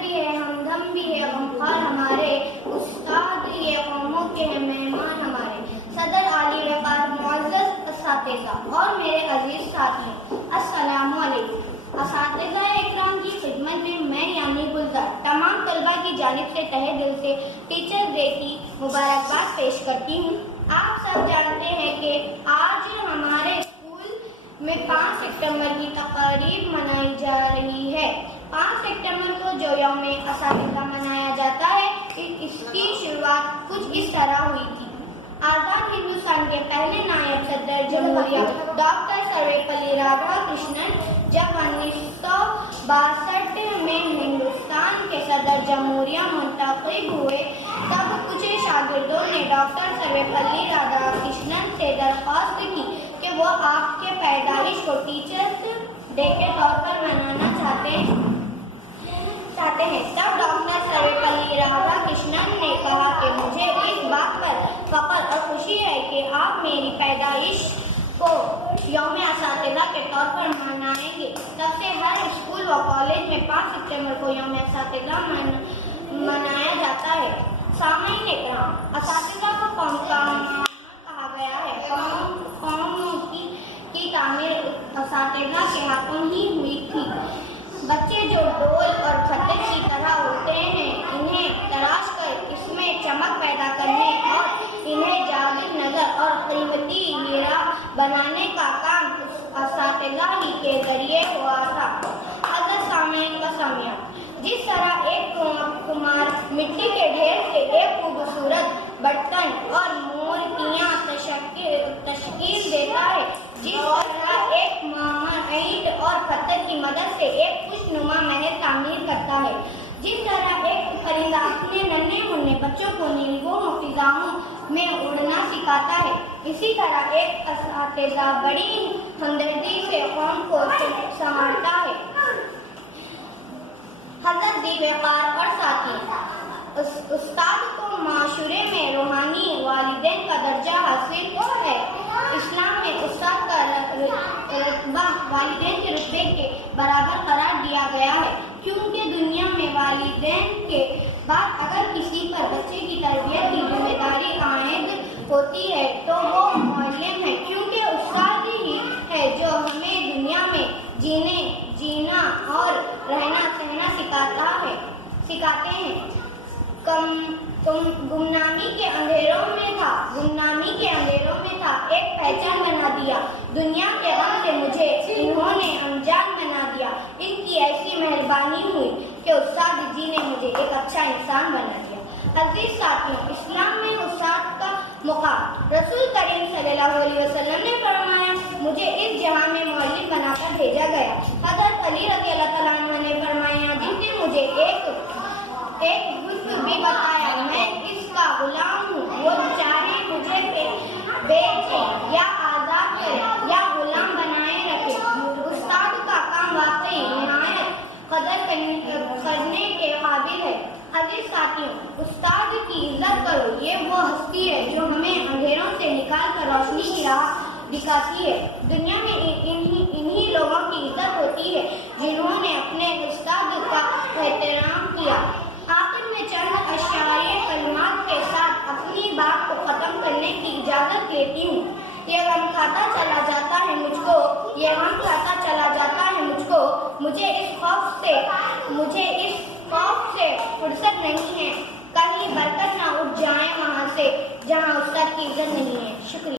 بھی ہے، ہمدم بھی ہے غمخوار ہمارے، استاد یہ قوموں کے ہیں مہمان ہمارے۔ صدر عالی وقار، معزز اساتذہ اور میرے عزیز ساتھیوں، السلام علیکم۔ اساتذہ اکرام کی خدمت میں یعنی گلزار تمام طلباء کی جانب سے تہہ دل سے ٹیچرز ڈے کی مبارکباد پیش کرتی ہوں۔ آپ سب جانتے ہیں کہ آج ہمارے اسکول میں 5 ستمبر کی تقریب منائی جا رہی ہے۔ 5 ستمبر کو جو یوم اساتذہ منایا جاتا ہے، اس کی شروعات کچھ اس طرح ہوئی تھی۔ آزاد ہندوستان کے پہلے نائب صدر جمہوریہ ڈاکٹر سرویپلی رادھا کرشنن جب 1962 میں ہندوستان کے صدر جمہوریہ منتخب ہوئے، تب کچھ شاگردوں نے ڈاکٹر سرویپلی رادھا کرشنن سے درخواست کی کہ وہ آپ کے پیدائش کو ٹیچرز ڈے کے طور پر منانا چاہتے ہیں۔ تب ڈاکٹر سرویپلی رادھا کرشنن نے کہا کہ مجھے اس بات پر فخر اور خوشی ہے کہ آپ میری پیدائش کو یوم اساتذہ کے طور پر منائیں گے۔ تب سے ہر اسکول و کالج میں 5 ستمبر کو یوم اساتذہ منایا جاتا ہے۔ سامعین اکرام، اساتذہ کو قوم کا معمار کہا گیا ہے۔ قوم کی تعمیر اساتذہ کے ہاتھوں ہی ہوئی تھی۔ بچے جو ڈول اور خطر کی طرح ہوتے ہیں، انہیں تراش کر اس میں چمک پیدا کرنے اور انہیں جالب نظر اور قیمتی ہیرا بنانے کا کام اساتذہ ہی کے ذریعے ہوا تھا۔ حضرت سامعین و سامعات، جس طرح ایک کمار مٹی کے ڈھیر سے ایک خوبصورت برتن اور مورتیاں تشکیل دیتا ہے، جس طرح ایک ماہر اینٹ اور پتھر کی مدد سے ایک خوشنما محل تعمیر کرتا ہے، جس طرح ایک پرندہ اپنے ننھے منھے بچوں کو نیلگوں و فضاؤں میں اڑنا سکھاتا ہے، اسی طرح ایک اساتذہ بڑی ہمدردی سے قوم کو سنوارتا ہے۔ حضرت ذی وقار اور ساتھی، استاد کو معاشرے میں روحانی والدین کا درجہ حاصل ہے۔ اسلام میں استاد کا رتبہ والدین کے رتبے کے برابر قرار دیا گیا ہے، کیونکہ دنیا میں والدین کے بعد اگر کسی پر بچے کی تربیت کی ذمہ داری عائد ہوتی ہے تو وہ معلم ہے، کیونکہ استاد ہی ہے جو ہمیں دنیا میں جینا اور رہنا سہنا سکھاتے ہیں۔ گمنامی کے اندھیروں میں تھا، ایک پہچان بنا دیا، دنیا کے غم سے مجھے انہوں نے انجان بنا دیا۔ ان کی ایسی مہربانی ہوئی کہ استاد جی نے مجھے ایک اچھا انسان بنا دیا۔ عزیز ساتھیوں، اسلام میں استاد کا مقام، رسول کریم صلی اللہ علیہ وسلم نے فرمایا، مجھے اس جہاں میں معلم بنا کر بھیجا گیا۔ حضرت علی رضی اللہ تعالیٰ عنہ نے فرمایا، جس نے مجھے ایک حکم بھی بتایا، میں اس کا غلام ہوں، وہ چاہے مجھے بیچے یا آزاد کرے یا غلام بنائے رکھے۔ استاد کا کام واقعی نہایت قدر کرنے کے قابل ہے۔ عزیز ساتھیوں، استاد کی عزت کرو، یہ وہ ہستی ہے جو ہمیں اندھیروں سے نکال کر روشنی کی راہ دکھاتی ہے۔ دنیا میں انہی لوگوں کی عزت ہوتی ہے جنہوں نے اپنے استاد کا احترام کیا۔ آخر میں چند اشعاری کلمات کے ساتھ اپنی بات کو ختم کرنے کی اجازت لیتی ہوں۔ یہ غم کھاتا چلا جاتا ہے مجھ کو، یہ غم کھاتا چلا جاتا ہے مجھ کو، مجھے اس خوف سے فرصت نہیں ہے، کہیں برکت نہ اٹھ جائے وہاں سے جہاں استاد کی عزت نہیں